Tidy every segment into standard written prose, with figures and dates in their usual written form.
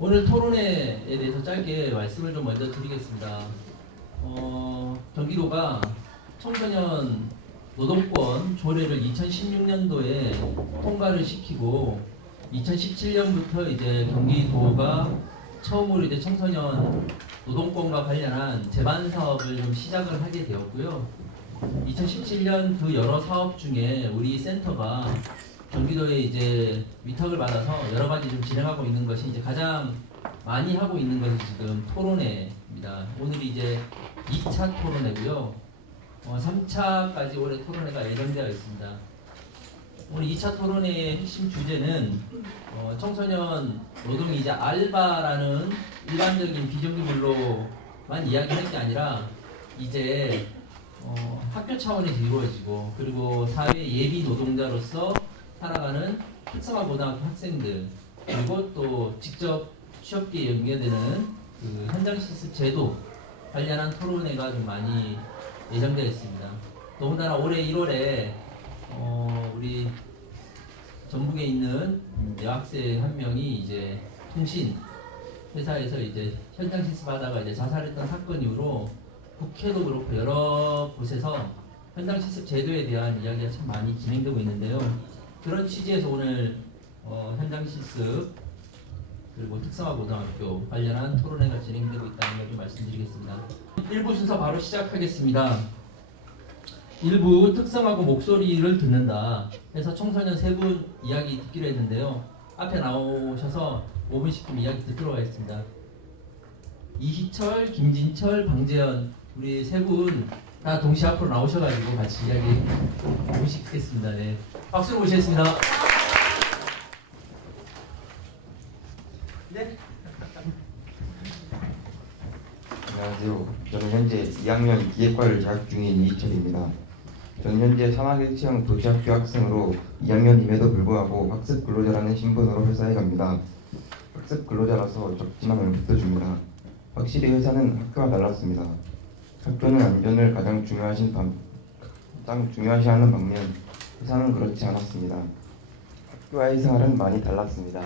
오늘 토론회에 대해서 짧게 말씀을 좀 먼저 드리겠습니다. 경기도가 청소년 노동권 조례를 2016년도에 통과를 시키고 2017년부터 이제 경기도가 처음으로 이제 청소년 노동권과 관련한 제반 사업을 좀 시작을 하게 되었고요. 2017년 그 여러 사업 중에 우리 센터가 경기도에 이제 위탁을 받아서 여러 가지 좀 진행하고 있는 것이 이제 가장 많이 하고 있는 것이 지금 토론회입니다. 오늘이 이제 2차 토론회고요. 3차까지 올해 토론회가 예정되어 있습니다. 오늘 2차 토론회의 핵심 주제는 청소년 노동이 이제 알바라는 일반적인 비정규직으로만 이야기할 게 아니라 이제 학교 차원에서 이루어지고 그리고 사회 예비 노동자로서 살아가는 특성화 고등학교 학생들 그리고 또 직접 취업기에 연계되는 그 현장 실습 제도 관련한 토론회가 좀 많이 예정되어 있습니다. 더군다나 올해 1월에 우리 전북에 있는 여학생 한 명이 이제 통신 회사에서 이제 현장 실습하다가 이제 자살했던 사건 이후로 국회도 그렇고 여러 곳에서 현장 실습 제도에 대한 이야기가 참 많이 진행되고 있는데요. 그런 취지에서 오늘 현장 실습 그리고 특성화 고등학교 관련한 토론회가 진행되고 있다는 걸 좀 말씀드리겠습니다. 1부 순서 바로 시작하겠습니다. 1부 특성화고 목소리를 듣는다 해서 청소년 3분 이야기 듣기로 했는데요. 앞에 나오셔서 5분씩 좀 이야기 듣도록 하겠습니다. 이희철, 김진철, 방재현 우리 3분 다 동시에 앞으로 나오셔가지고 같이 이야기 5분씩 듣겠습니다. 네. 박수로 모시겠습니다. 네. 안녕하세요. 저는 현재 2학년 기획과를 재학 중인 이희철입니다. 저는 현재 산학일체형 도시학교 학생으로 2학년임에도 불구하고 학습 근로자라는 신분으로 회사에 갑니다. 학습 근로자라서 적지만 월급도 줍니다. 확실히 회사는 학교와 달랐습니다. 학교는 안전을 가장 중요시하는 반면 회사는 그렇지 않았습니다. 학교와의 생활은 많이 달랐습니다.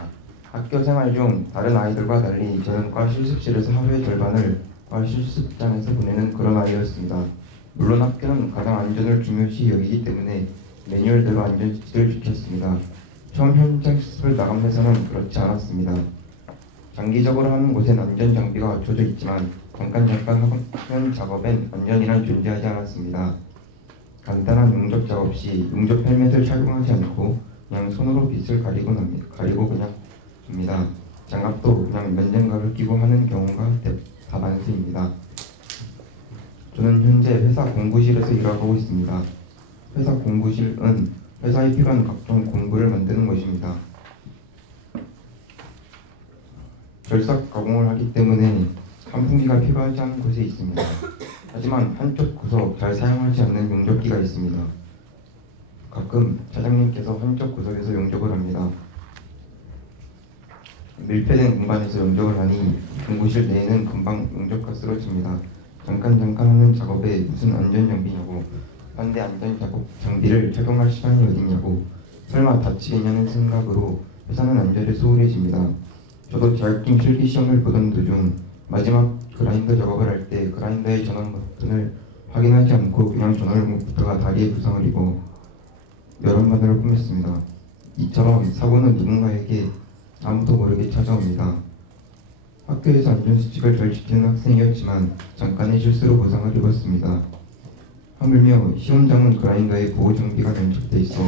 학교 생활 중 다른 아이들과 달리 저는 과 실습실에서 하루의 절반을 과 실습장에서 보내는 그런 아이였습니다. 물론 학교는 가장 안전을 중요시 여기기 때문에 매뉴얼대로 안전지시를 지켰습니다. 처음 현장 실습을 나간 회사는 그렇지 않았습니다. 장기적으로 하는 곳엔 안전 장비가 갖춰져 있지만 잠깐 하는 작업엔 안전이란 존재하지 않았습니다. 간단한 용접 작업 시 용접 헬멧을 착용하지 않고 그냥 손으로 빛을 가리고 그냥 줍니다. 장갑도 그냥 면장갑을 끼고 하는 경우가 다반수입니다. 저는 현재 회사 공구실에서 일하고 있습니다. 회사 공구실은 회사에 필요한 각종 공구를 만드는 것입니다. 결삭 가공을 하기 때문에 환풍기가 필요하지 않은 곳에 있습니다. 하지만 한쪽 구석 잘 사용하지 않는 용접기가 있습니다. 가끔 차장님께서 한쪽 구석에서 용접을 합니다. 밀폐된 공간에서 용접을 하니 공구실 내에는 금방 용접가 쓰러집니다. 잠깐 하는 작업에 무슨 안전 장비냐고, 반대 안전 작업 장비를 착용할 시간이 어딨냐고, 설마 다치겠냐는 생각으로 회사는 안전에 소홀해집니다. 저도 자격증 실기 시험을 보던 도중 마지막 그라인더 작업을 할 때 그라인더의 전원 버튼을 확인하지 않고 그냥 전원을 묻다가 다리에 부상을 입어 열한마디를 꾸몄습니다. 이처럼 사고는 누군가에게 아무도 모르게 찾아옵니다. 학교에서 안전수칙을 잘 지키는 학생이었지만 잠깐의 실수로 부상을 입었습니다. 하물며 시험장은 그라인더에 보호장비가 장착돼 있어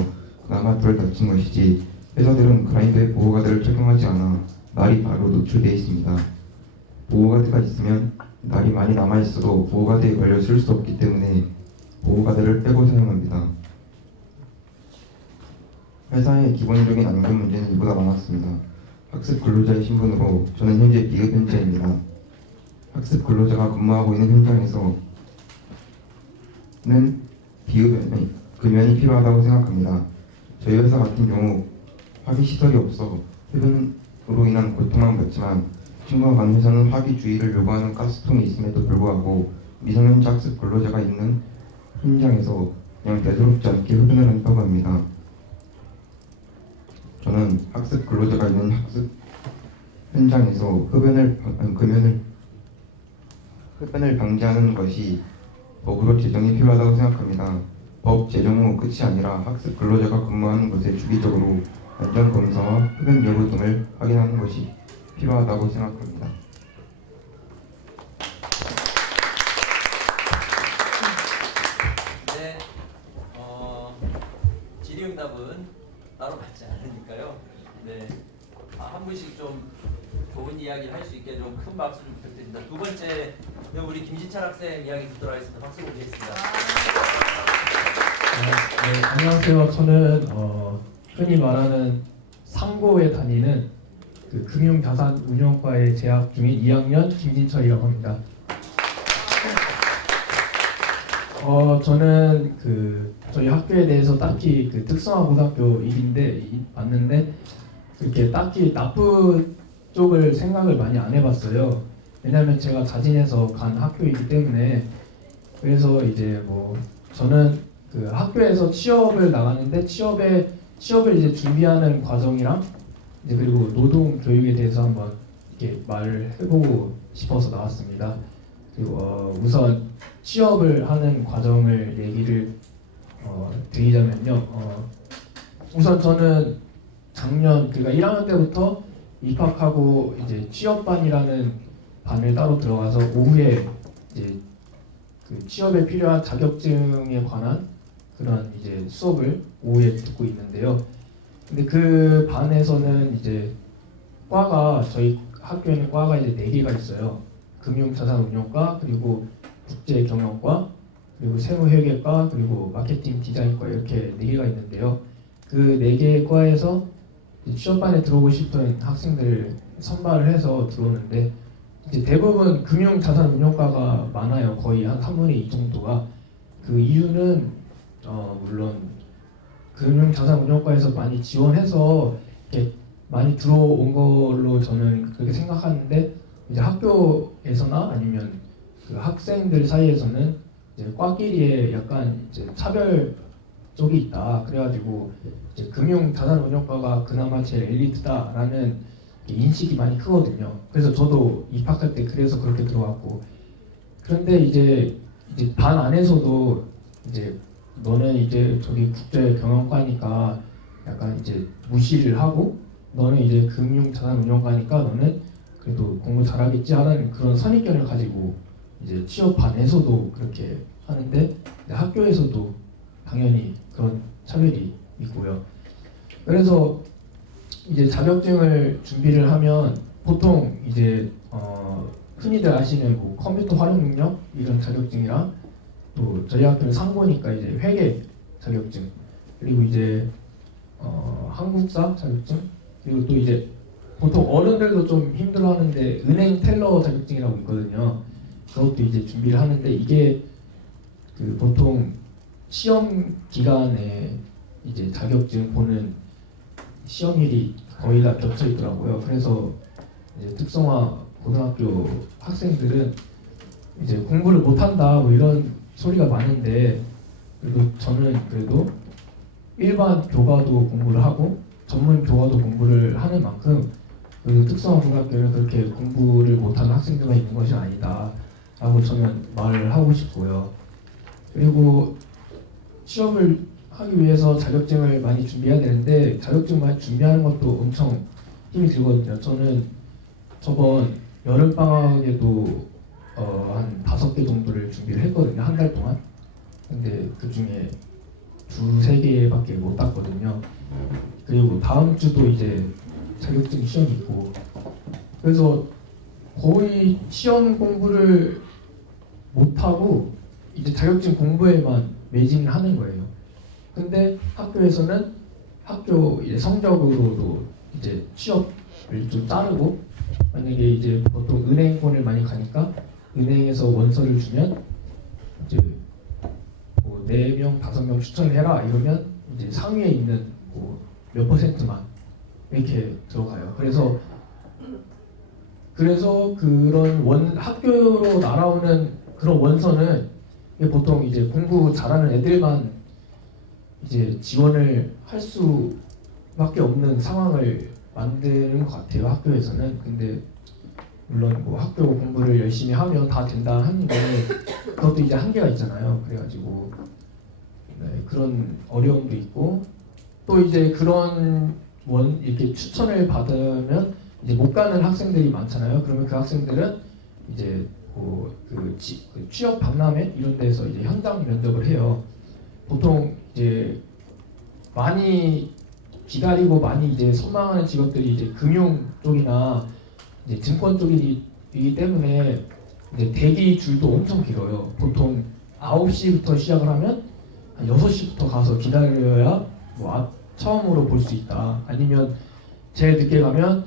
그나마 덜 다친 것이지 회사들은 그라인더에 보호가드를 착용하지 않아 날이 바로 노출되어 있습니다. 보호가드가 있으면 날이 많이 남아있어도 보호가드에 걸려 쓸 수 없기 때문에 보호가드를 빼고 사용합니다. 회사의 기본적인 안전 문제는 이보다 많았습니다. 학습 근로자의 신분으로 저는 현재 비흡연자입니다. 학습 근로자가 근무하고 있는 현장에서는 금연이 필요하다고 생각합니다. 저희 회사 같은 경우 화기 시설이 없어 흡연으로 인한 고통만 받지만 친구가 가는 회사는 화기 주의를 요구하는 가스통이 있음에도 불구하고 미성년자 학습 근로자가 있는 현장에서 그냥 대수롭지 않게 흡연을 한다고 합니다. 저는 학습 근로자가 있는 현장에서 흡연을 방지하는 것이 법으로 제정이 필요하다고 생각합니다. 법 제정 후 끝이 아니라 학습 근로자가 근무하는 곳에 주기적으로 안전 검사와 흡연 여부 등을 확인하는 것이 필요하다고 생각합니다. 네, 질의응답은 따로 받지 않으니까요. 네, 한 분씩 좀 좋은 이야기를 할 수 있게 좀 큰 박수 좀 부탁드립니다. 두 번째, 네, 우리 김지철 학생 이야기 듣도록 하겠습니다. 박수 보내겠습니다. 네, 안녕하세요. 저는 흔히 말하는 상고에 다니는 그 금융자산운용과에 재학 중인 2학년 김진철이라고 합니다. 저는 저희 학교에 대해서 딱히 특성화 고등학교 일인데 맞는데 그렇게 딱히 나쁜 쪽을 생각을 많이 안 해봤어요. 왜냐하면 제가 자진해서 간 학교이기 때문에. 그래서 이제 뭐 저는 학교에서 취업을 나가는데 취업을 이제 준비하는 과정이랑 이제 그리고 노동 교육에 대해서 한번 이렇게 말을 해보고 싶어서 나왔습니다. 그리고 우선 취업을 하는 과정을 얘기를 드리자면요. 우선 저는 작년 그러니까 1학년 때부터 입학하고 이제 취업반이라는 반을 따로 들어가서 오후에 이제 취업에 필요한 자격증에 관한 그런 이제 수업을 오후에 듣고 있는데요. 근데 그 반에서는 이제 저희 학교에는 과가 이제 4개가 있어요. 금융자산운용과, 그리고 국제경영과, 그리고 세무회계과, 그리고 마케팅 디자인과 이렇게 4개가 있는데요. 그 4개의 과에서 취업반에 들어오고 싶은 학생들을 선발을 해서 들어오는데 이제 대부분 금융자산운용과가 많아요. 거의 한 3분의 2 정도가. 그 이유는 물론 금융자산운용과에서 많이 지원해서 이렇게 많이 들어온 걸로 저는 그렇게 생각하는데 이제 학교에서나 아니면 그 학생들 사이에서는 이제 과끼리에 약간 이제 차별 쪽이 있다. 그래가지고 이제 금융자산운용과가 그나마 제일 엘리트다라는 인식이 많이 크거든요. 그래서 저도 입학할 때 그래서 그렇게 들어왔고, 그런데 이제 반 안에서도 이제 너는 이제 저기 국제경영과니까 약간 이제 무시를 하고, 너는 이제 금융자산운용과니까 너는 그래도 공부 잘하겠지 하는 그런 선입견을 가지고 이제 취업 반에서도 그렇게 하는데 학교에서도 당연히 그런 차별이 있고요. 그래서 이제 자격증을 준비를 하면 보통 이제 흔히들 아시는 뭐 컴퓨터 활용 능력 이런 자격증이랑 또 저희 학교는 상고니까 이제 회계 자격증, 그리고 이제 한국사 자격증, 그리고 또 이제 보통 어른들도 좀 힘들어하는데 은행 텔러 자격증이라고 있거든요. 그것도 이제 준비를 하는데 이게 보통 시험 기간에 이제 자격증 보는 시험일이 거의 다 겹쳐 있더라고요. 그래서 이제 특성화 고등학교 학생들은 이제 공부를 못한다 뭐 이런 소리가 많은데, 그래도 저는 그래도 일반 교과도 공부를 하고 전문 교과도 공부를 하는 만큼 그 특성화 고등학교는 그렇게 공부를 못하는 학생들만 있는 것이 아니다 라고 저는 말을 하고 싶고요. 그리고 시험을 하기 위해서 자격증을 많이 준비해야 되는데 자격증 많이 준비하는 것도 엄청 힘이 들거든요. 저는 저번 여름방학에도 한 5개 정도를 준비를 했거든요. 한 달 동안. 근데 그 중에 2-3개밖에 못 땄거든요. 그리고 다음 주도 이제 자격증 시험이 있고, 그래서 거의 시험 공부를 못하고 이제 자격증 공부에만 매진을 하는 거예요. 근데 학교에서는 학교 이제 성적으로도 이제 취업을 좀 따르고, 만약에 이제 보통 은행권을 많이 가니까 은행에서 원서를 주면 이제 뭐 4명, 5명 추천을 해라 이러면 이제 상위에 있는 뭐 몇 %만 이렇게 들어가요. 그래서 그런 학교로 날아오는 그런 원서는 이게 보통 이제 공부 잘하는 애들만 이제 지원을 할 수밖에 없는 상황을 만드는 것 같아요, 학교에서는. 근데 물론 뭐 학교 공부를 열심히 하면 다 된다 하는데 그것도 이제 한계가 있잖아요. 그래가지고 네, 그런 어려움도 있고 또 이제 그런 이렇게 추천을 받으면 이제 못 가는 학생들이 많잖아요. 그러면 그 학생들은 이제 그 취업 박람회 이런 데서 이제 현장 면접을 해요. 보통 이제 많이 기다리고 많이 이제 선망하는 직업들이 이제 금융 쪽이나 이제 증권 쪽이기 때문에 이제 대기 줄도 엄청 길어요. 보통 9시부터 시작을 하면 한 6시부터 가서 기다려야 처음으로 볼 수 있다. 아니면 제일 늦게 가면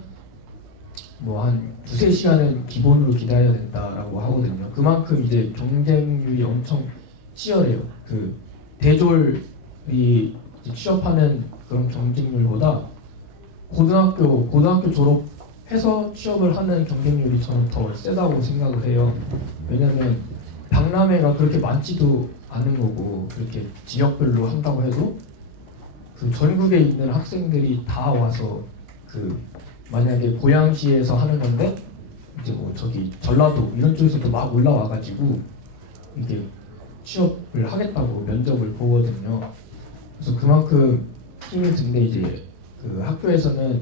뭐 한 2~3시간은 기본으로 기다려야 된다라고 하거든요. 그만큼 이제 경쟁률이 엄청 치열해요. 그 대졸이 이제 취업하는 그런 경쟁률보다 고등학교 졸업해서 취업을 하는 경쟁률이 저는 더 세다고 생각을 해요. 왜냐면 박람회가 그렇게 많지도 않은 거고 그렇게 지역별로 한다고 해도 그 전국에 있는 학생들이 다 와서 그 만약에 고양시에서 하는 건데 이제 뭐 저기 전라도 이런 쪽에서도 막 올라와가지고 이게 취업을 하겠다고 면접을 보거든요. 그래서 그만큼 힘이 든데 이제 그 학교에서는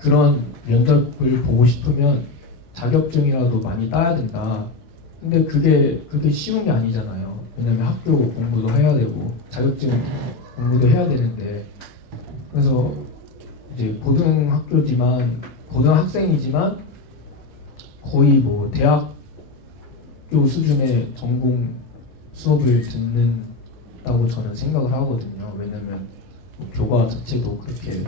그런 면접을 보고 싶으면 자격증이라도 많이 따야 된다. 근데 그게 그렇게 쉬운 게 아니잖아요. 왜냐면 학교 공부도 해야 되고 자격증 공부도 해야 되는데 그래서 이제 고등학생이지만 거의 뭐 대학교 수준의 전공 수업을 듣는다고 저는 생각을 하거든요. 왜냐면 교과 자체도 그렇게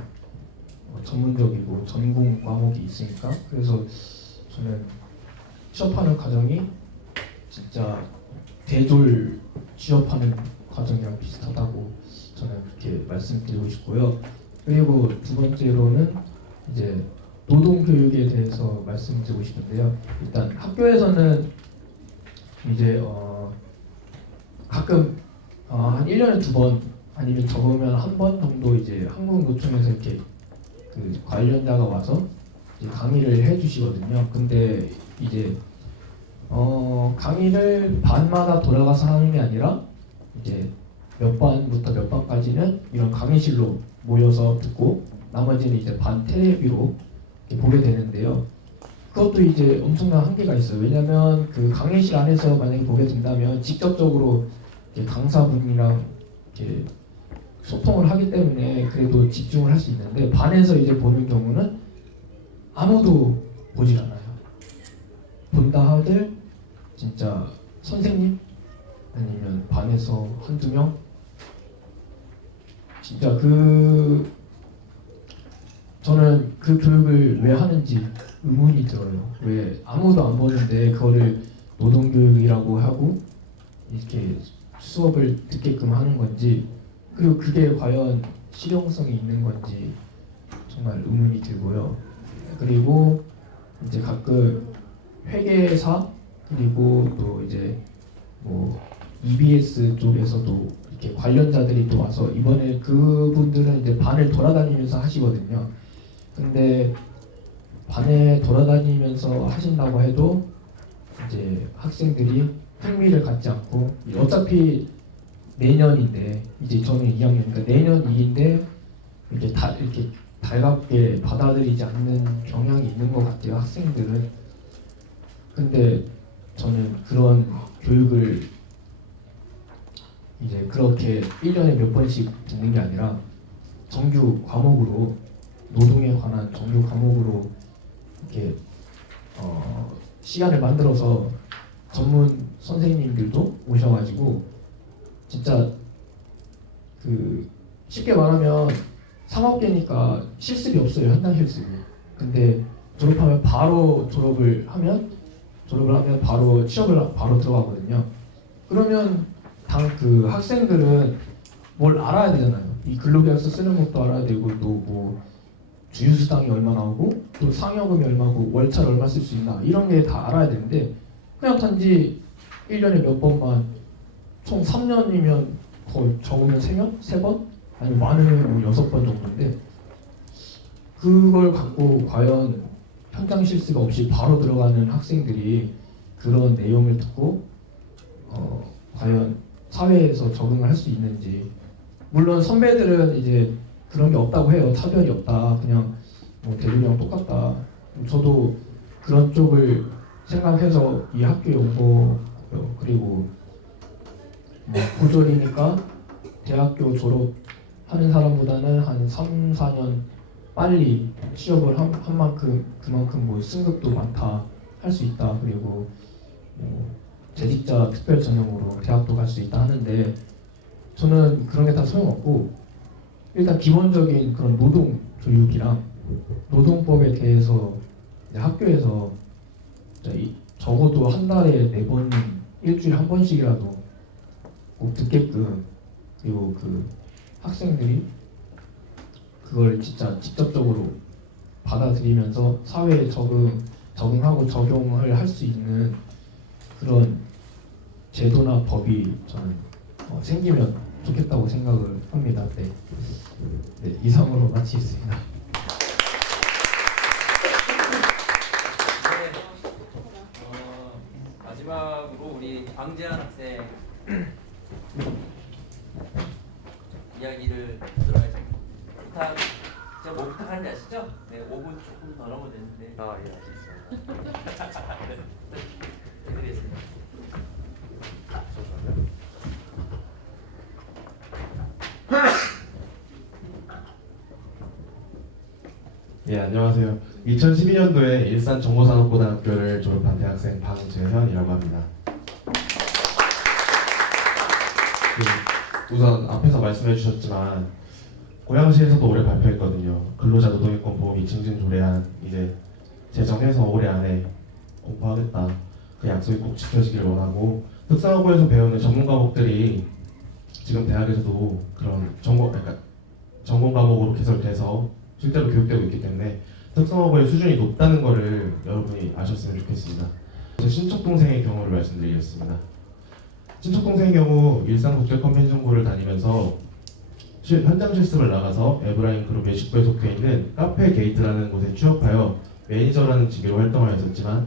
전문적이고 전공 과목이 있으니까. 그래서 저는 취업하는 과정이 진짜 대졸 취업하는 과정이랑 비슷하다고 저는 그렇게 말씀드리고 싶고요. 그리고 두 번째로는 이제 노동교육에 대해서 말씀드리고 싶은데요. 일단 학교에서는 이제 가끔 한 1년에 2번 아니면 적으면 한 번 정도 이제 한국노총에서 이렇게 그 관련자가 와서 이제 강의를 해주시거든요. 근데 이제 강의를 반마다 돌아가서 하는 게 아니라 이제 몇 반부터 몇 반까지는 이런 강의실로 모여서 듣고 나머지는 이제 반 텔레비로 보게 되는데요. 그것도 이제 엄청난 한계가 있어요. 왜냐하면 그 강의실 안에서 만약에 보게 된다면 직접적으로 강사분이랑 이렇게 소통을 하기 때문에 그래도 집중을 할 수 있는데 반에서 이제 보는 경우는 아무도 보질 않아요. 본다 하들 진짜 선생님 아니면 반에서 한두 명 진짜 저는 그 교육을 왜 하는지 의문이 들어요. 왜 아무도 안 보는데 그거를 노동교육이라고 하고 이렇게 수업을 듣게끔 하는 건지 그리고 그게 과연 실용성이 있는 건지 정말 의문이 들고요. 그리고 이제 가끔 회계사 그리고 또 이제 뭐 EBS 쪽에서도 이렇게 관련자들이 또 와서 이번에 그분들은 이제 반을 돌아다니면서 하시거든요. 근데 반에 돌아다니면서 하신다고 해도 이제 학생들이 흥미를 갖지 않고 어차피 내년인데 이제 저는 2학년이니까 내년 2인데 이렇게 달갑게 받아들이지 않는 경향이 있는 것 같아요, 학생들은. 근데 저는 그런 교육을 이제 그렇게 1년에 몇 번씩 듣는 게 아니라 정규 과목으로 노동에 관한 정규 과목으로 이렇게 시간을 만들어서 전문 선생님들도 오셔가지고 진짜 그 쉽게 말하면 상업계니까 실습이 없어요, 현장 실습이. 근데 졸업을 하면 바로 취업을 바로 들어가거든요. 그러면 그 학생들은 뭘 알아야 되잖아요. 이 근로계약서 쓰는 것도 알아야 되고 또 뭐 주휴수당이 얼마 나오고 또 상여금이 얼마고 월차를 얼마 쓸 수 있나 이런 게 다 알아야 되는데 그냥 단지 1년에 몇 번만 총 3년이면 거의 적으면 3번? 아니면 많으면 뭐 6번 정도인데 그걸 갖고 과연 현장 실습 없이 바로 들어가는 학생들이 그런 내용을 듣고 과연 사회에서 적응을 할 수 있는지. 물론 선배들은 이제 그런 게 없다고 해요. 차별이 없다. 그냥 뭐 대륙이랑 똑같다. 저도 그런 쪽을 생각해서 이 학교에 온 거고요. 그리고 뭐 고졸이니까 대학교 졸업하는 사람보다는 한 3, 4년 빨리 취업을 한 만큼 그만큼 뭐 승급도 많다 할 수 있다. 그리고 뭐 재직자 특별 전형으로 대학도 갈 수 있다 하는데 저는 그런 게 다 소용없고 일단 기본적인 그런 노동 교육이랑 노동법에 대해서 이제 학교에서 적어도 한 달에 4번, 일주일에 한 번씩이라도 꼭 듣게끔, 그리고 그 학생들이 그걸 진짜 직접적으로 받아들이면서 사회에 적응하고 적용을 할 수 있는 그런 제도나 법이 저는 생기면 좋겠다고 생각을 합니다. 네, 이상으로 마치겠습니다. 마지막으로 우리 방재한 학생 이야기를 들어야죠. 부탁, 제가 뭐 부탁하는지 아시죠? 네, 5분 조금 더 넘어도 되는데. 아, 예, 알겠습니다. 해드리겠습니다. 잠시만요. 예, 안녕하세요. 2012년도에 일산정보산업고등학교를 졸업한 대학생 방재현이라고 합니다. 우선 앞에서 말씀해 주셨지만 고양시에서도 올해 발표했거든요. 근로자 노동인권 보험이 징징조래한 이제 제정해서 올해 안에 공부하겠다. 그 약속이 꼭 지켜지길 원하고 특성화고에서 배우는 전문 과목들이 지금 대학에서도 그런 전공 과목으로 개설돼서 실제로 교육되고 있기 때문에 특성화고의 수준이 높다는 것을 여러분이 아셨으면 좋겠습니다. 제 친척 동생의 경우를 말씀드리겠습니다. 친척 동생의 경우 일산국제컨벤션고를 다니면서 현장 실습을 나가서 에브라인 그룹의 직부에 속해 있는 카페 게이트라는 곳에 취업하여 매니저라는 직위로 활동하였었지만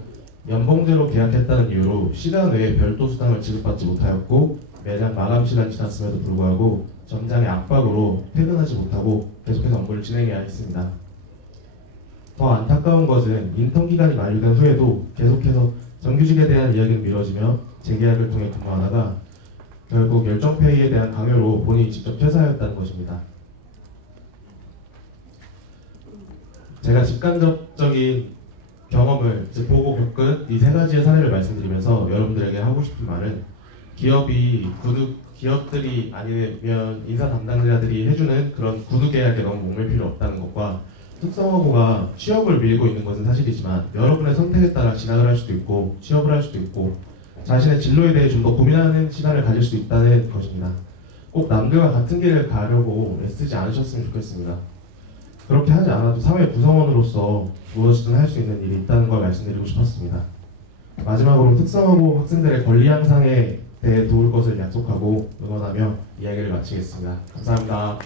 연봉제로 계약했다는 이유로 시간 외에 별도 수당을 지급받지 못하였고 매장 마감 시간 지났음에도 불구하고 점장의 압박으로 퇴근하지 못하고 계속해서 업무를 진행해야 했습니다. 더 안타까운 것은 인턴 기간이 만료된 후에도 계속해서 정규직에 대한 이야기를 미뤄지며 재계약을 통해 근무하다가 결국 열정페이에 대한 강요로 본인이 직접 퇴사하였다는 것입니다. 제가 직간접적인 경험을 보고 겪은 이 3가지의 사례를 말씀드리면서 여러분들에게 하고 싶은 말은 기업들이 아니면 인사 담당자들이 해주는 그런 구두 계약에 너무 목맬 필요 없다는 것과 특성화고가 취업을 밀고 있는 것은 사실이지만 여러분의 선택에 따라 진학을 할 수도 있고 취업을 할 수도 있고 자신의 진로에 대해 좀 더 고민하는 시간을 가질 수 있다는 것입니다. 꼭 남들과 같은 길을 가려고 애쓰지 않으셨으면 좋겠습니다. 그렇게 하지 않아도 사회 구성원으로서 무엇이든 할 수 있는 일이 있다는 걸 말씀드리고 싶었습니다. 마지막으로 특성화고 학생들의 권리 향상에 대해 도울 것을 약속하고 응원하며 이야기를 마치겠습니다. 감사합니다.